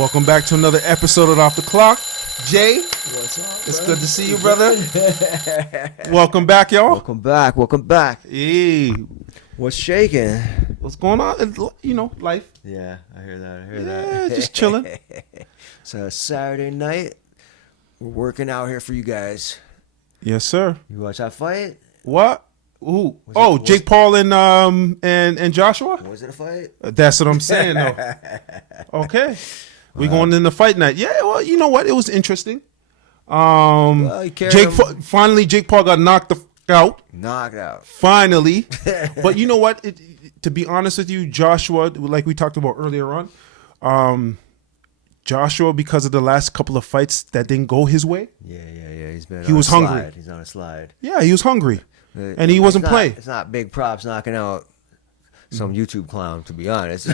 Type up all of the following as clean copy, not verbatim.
Welcome back to another episode of Off the Clock. Jay, What's up, it's bro? good to see you, brother. Welcome back, y'all. Welcome back. Hey, What's shaking? what's going on? You know, life. Yeah, I hear that. Yeah, just chilling. So Saturday night, we're working out here for you guys. Yes, sir. You watch that fight? What? Ooh. Was it- Jake Paul and Joshua? Was it a fight? That's what I'm saying, though. Okay. We going in the fight night. Yeah, well, you know what? It was interesting. You carried Jake him- finally Jake Paul got knocked out. Knocked out. Finally. But you know what? To be honest with you, Joshua, like we talked about earlier on, Joshua, because of the last couple of fights that didn't go his way, Yeah. He was hungry. He's on a slide. yeah, he was hungry. And he wasn't playing. It's not big props knocking out some YouTube clown, to be honest.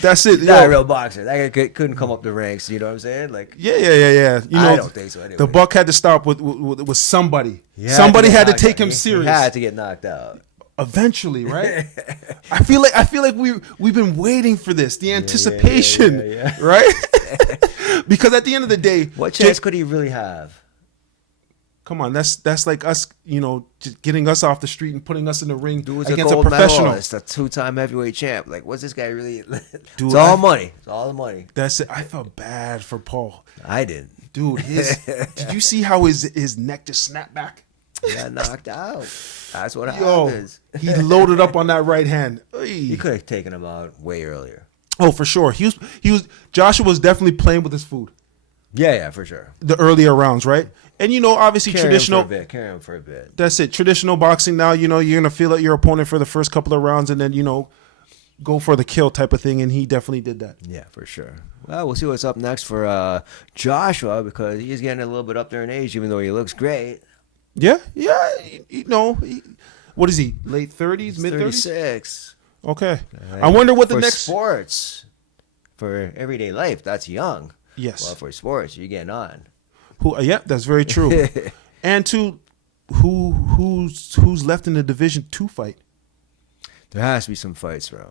That's it. Not a Yo, real boxer. That guy couldn't come up the ranks. You know what I'm saying? Like, yeah. You know, I don't think so. Anyway. the buck had to stop with somebody. He Somebody get had to knocked take out. him serious. He had to get knocked out. Eventually, right? I feel like we've been waiting for this, the anticipation, yeah. right? Because at the end of the day, What chance could he really have? come on, that's like us, you know, just getting us off the street and putting us in the ring Dude's against a gold professional. medalist, a two-time heavyweight champ. Like, what's this guy really? Dude, It's all money. It's all the money. That's it. I felt bad for Paul, I did. dude. Did you see how his neck just snapped back? He got knocked out. That's what Yo, happens. he loaded up on that right hand. He Ay. could have taken him out way earlier. Oh, for sure. He was. Joshua was definitely playing with his food Yeah, for sure. the earlier rounds, right? And you know, obviously Carry traditional. him for a bit. That's it. Traditional boxing now, you know, you're gonna feel out your opponent for the first couple of rounds, and then you know, go for the kill type of thing. And he definitely did that. Yeah, for sure. Well, we'll see what's up next for Joshua, because he's getting a little bit up there in age, even though he looks great. Yeah. You know, what is he? Late 30s, mid 30s. 36. Okay. I wonder what the for next. sports, for everyday life, that's young. Yes. Well, for sports, you're getting on. Yeah, that's very true. And to who's left in the Division 2 fight? There has to be some fights, bro.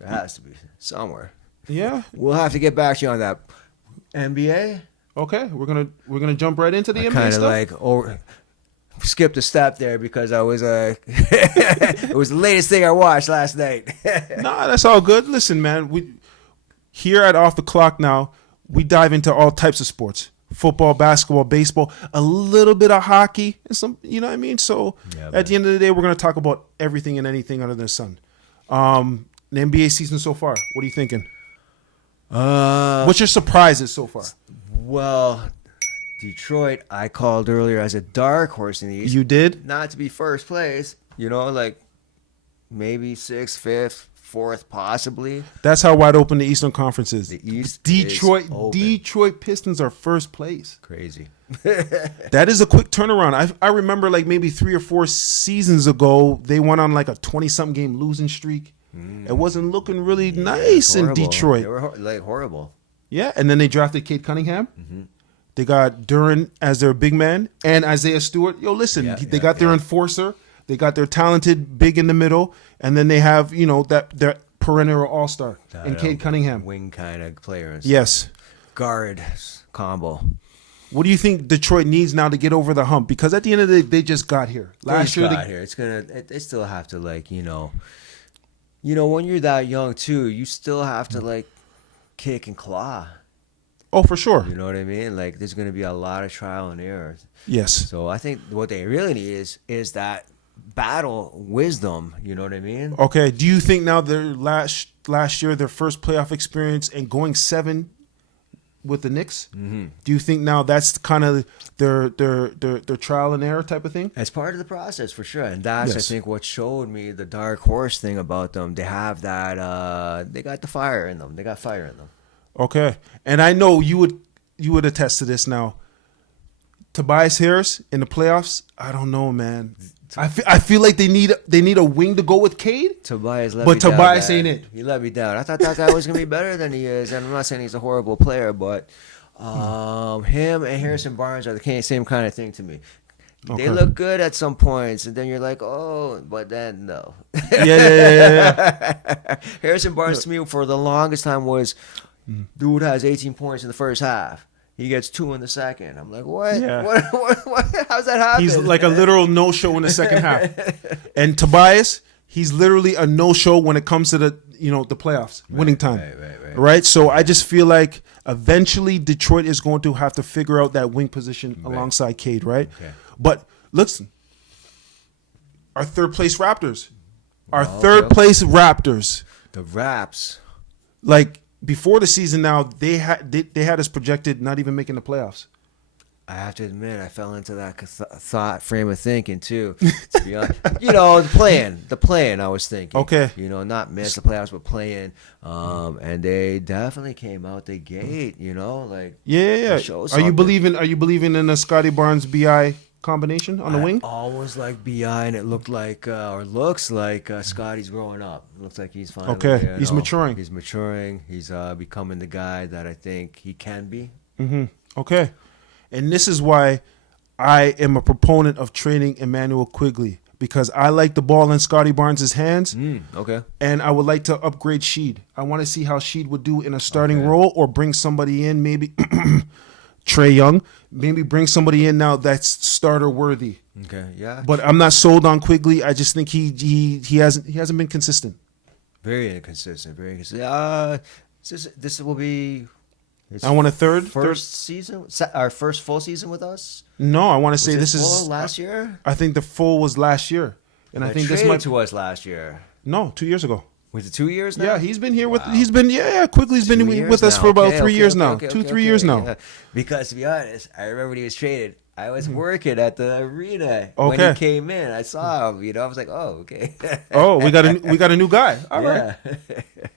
There has to be somewhere. Yeah. We'll have to get back to you on that. NBA. Okay. We're gonna jump right into the NBA Kind of stuff. skipped a step there because I was it was the latest thing I watched last night. Nah, that's all good. Listen, man, we here at Off the Clock now, we dive into all types of sports. Football, basketball, baseball, a little bit of hockey, and some, you know what I mean? So Yeah, at the end of the day, we're going to talk about everything and anything under the sun. The NBA season so far, what are you thinking? What's your surprises so far? Well, Detroit, I called earlier as a dark horse in the East. You did? Not to be first place, you know, like maybe 6th, 5th, 4th, possibly. That's how wide open the Eastern Conference is. The East Detroit is open. Detroit Pistons are first place. Crazy. That is a quick turnaround. I remember like maybe 3 or 4 seasons ago, they went on like a 20-something game losing streak. It wasn't looking really nice in Horrible. Detroit. They were like horrible. Yeah, and then they drafted Cade Cunningham. They got Duran as their big man and Isaiah Stewart. Yo, listen, they got their enforcer. They got their talented big in the middle, and then they have, you know, their perennial all-star in Cade Cunningham. Wing kind of player. Yes. Guard combo. What do you think Detroit needs now to get over the hump? Because at the end of the day, they just got here. Last year, Here. It's gonna. They still have to, like, you know, when you're that young too, you still have to like kick and claw. oh, for sure. You know what I mean? Like, there's gonna be a lot of trial and error. Yes. So I think what they really need is that battle wisdom. You know what I mean? Okay. Do you think now their last year, their first playoff experience and going 7 with the Knicks? Do you think now that's kind of their trial and error type of thing? As part of the process, for sure. And that's, Yes. I think, what showed me the dark horse thing about them. They have that. They got the fire in them. They got fire in them. Okay. And I know you would attest to this now. Tobias Harris in the playoffs, I don't know, man. I feel like they need a wing to go with Cade. Tobias let But me down, Tobias man. ain't it. He let me down. I thought that guy was gonna be better than he is, and I'm not saying he's a horrible player, but him and Harrison Barnes are the same kind of thing to me. They look good at some points, and then you're like, oh, but then no. Yeah. Harrison Barnes to me for the longest time was, dude has 18 points in the first half. He gets 2 in the second. I'm like, what? Yeah. What? How's that happen? He's like a literal no-show in the second half. And Tobias, he's literally a no-show when it comes to the playoffs, winning time. Right? So I just feel like eventually Detroit is going to have to figure out that wing position alongside Cade, right? Okay. But listen, our third place Raptors. Third place Raptors. The Raps. Like before the season now, they had us projected not even making the playoffs. I have to admit, I fell into that thought frame of thinking too. To be honest, the playing. I was thinking, okay, not miss the playoffs, but playing. And they definitely came out the gate. Yeah. Are you believing in the Scotty Barnes BI combination on the wing? Always like BI, and it looks like Scotty's growing up. It looks like he's finally he's maturing. He's maturing. He's becoming the guy that I think he can be. Mm-hmm. Okay. And this is why I am a proponent of trading Emmanuel Quigley, because I like the ball in Scotty Barnes' hands. Okay. And I would like to upgrade Sheed. I want to see how Sheed would do in a starting role, or bring somebody in, maybe Trae Young, maybe bring somebody in now that's starter worthy. Okay, yeah. But I'm not sold on Quigley. I just think he hasn't been consistent. Very inconsistent. Very inconsistent. This will be. I want a third season, our first full season with us. No, I want to say this is is last year. I think the full was last year, and I think this might to us last year. No, 2 years ago. Was it 2 years now? Yeah, he's been here with. He's been Quigley's been with us for about 3 years now. 2-3 years now. Yeah. Because to be honest, I remember when he was traded. I was working at the arena when he came in. I saw him. I was like, oh, okay. We got a new guy. All right.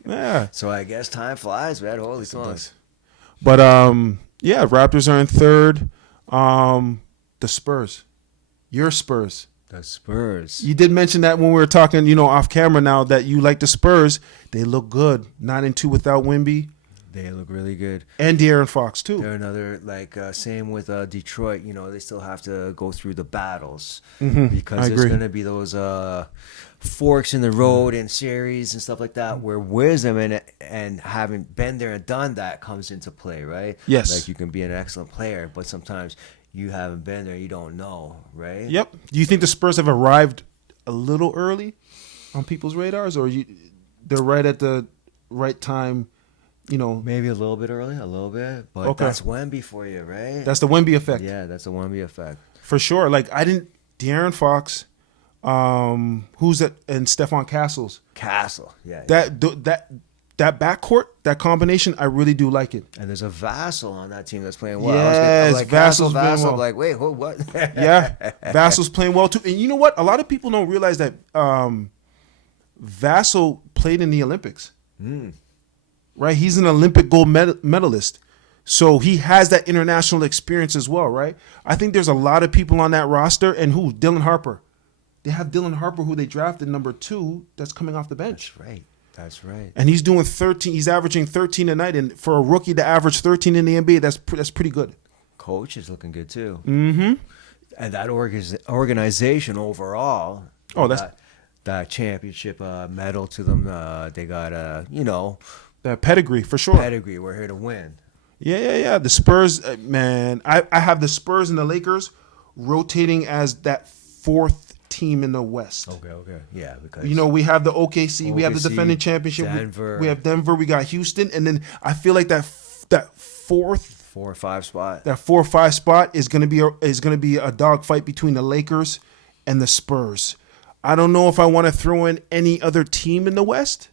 Yeah. So I guess time flies, man. Holy smokes. But Raptors are in third. The Spurs, your Spurs. The Spurs. You did mention that when we were talking, off camera now, that you like the Spurs. They look good. 9-2 without Wemby. They look really good. And De'Aaron Fox too. They're another same with Detroit. They still have to go through the battles because there's going to be those forks in the road and series and stuff like that where wisdom and having been there and done that comes into play, right? Yes. Like you can be an excellent player, but sometimes you haven't been there, you don't know, right? Yep. Do you think the Spurs have arrived a little early on people's radars, or they're right at the right time? Maybe a little bit early, but that's Wemby for you, right? That's the Wemby effect. Yeah, that's the Wemby effect for sure. De'Aaron Fox, who's that, and Stephon Castle, yeah. That backcourt, that combination, I really do like it. And there's a Vassell on that team that's playing well. Yes, Vassell's Vassell. I'm like, wait, what? Yeah, Vassell's playing well too. And you know what? A lot of people don't realize that Vassell played in the Olympics. Right? He's an Olympic gold medalist. So he has that international experience as well, right? I think there's a lot of people on that roster. And who? Dylan Harper. They have Dylan Harper, who they drafted number 2, that's coming off the bench. That's right. And he's doing 13. He's averaging 13 a night. And for a rookie to average 13 in the NBA, that's pretty good. Coach is looking good too. Mm-hmm. And that organization overall. Oh, that's that championship medal to them. They got that pedigree for sure. Pedigree. We're here to win. Yeah. The Spurs, man. I have the Spurs and the Lakers rotating as that 4th team in the West. Okay. Yeah, because we have the OKC, we have the defending championship. Denver. We have Denver, we got Houston, and then I feel like that 4 or 5 spot. That 4 or 5 spot is gonna be a dogfight between the Lakers and the Spurs. I don't know if I want to throw in any other team in the West,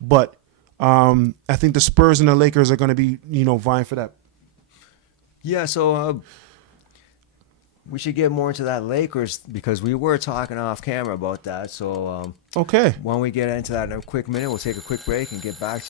but I think the Spurs and the Lakers are going to be, vying for that. Yeah, so we should get more into that Lakers because we were talking off camera about that. So okay, when we get into that in a quick minute, we'll take a quick break and get back to